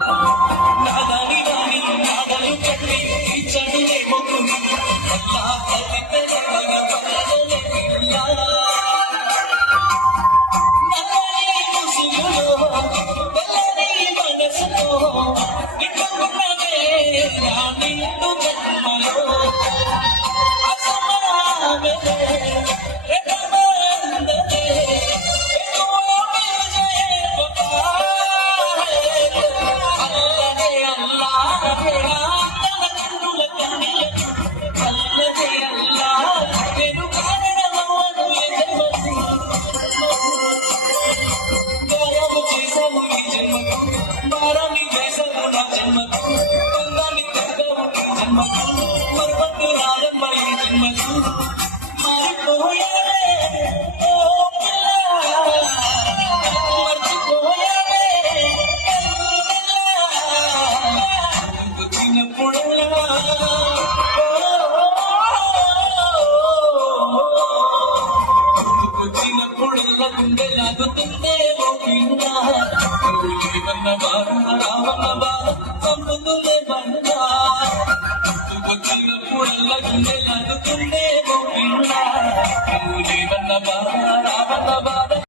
నాదాని వాణి నాదలు కట్టి చదువే మొక్కుని అల్లా కలిపే పగలే పిల్ల నల్లని ముసుగులో తెల్లని మనసులో ఇట్టుకున్నదే నా నిండు జన్మలో అసమానమే ఎడమందదే ఎక్కువ విజయ అల్లనే అల్లాహే ఆనందుల కన్నీలకు అల్లనే అల్లాహ్ నేను కారణమవను జన్మకు గాయము చేసావు ఈ జన్మకు భారాన్ని చేసావు నా జన్మకు బంధాన్ని తెగావు ఈ జన్మకు మరపట్టు రాదమ్మ ఈ జన్మకు మారిపోయావే ఓ పిల్ల మర్చిపోయావే చిన్నప్పుడల్లా చిన్నప్పుడల్లా గుండె లాగుతుందే ఓ పిల్ల నువ్వు లేవన్న వారు రావన్న వారు చంపుతుందే బండ చిన్నప్పుడల్లా గుండె లాగుతుందే ఓ పిల్ల నువ్వు లేవన్న వారు రావన్న వారు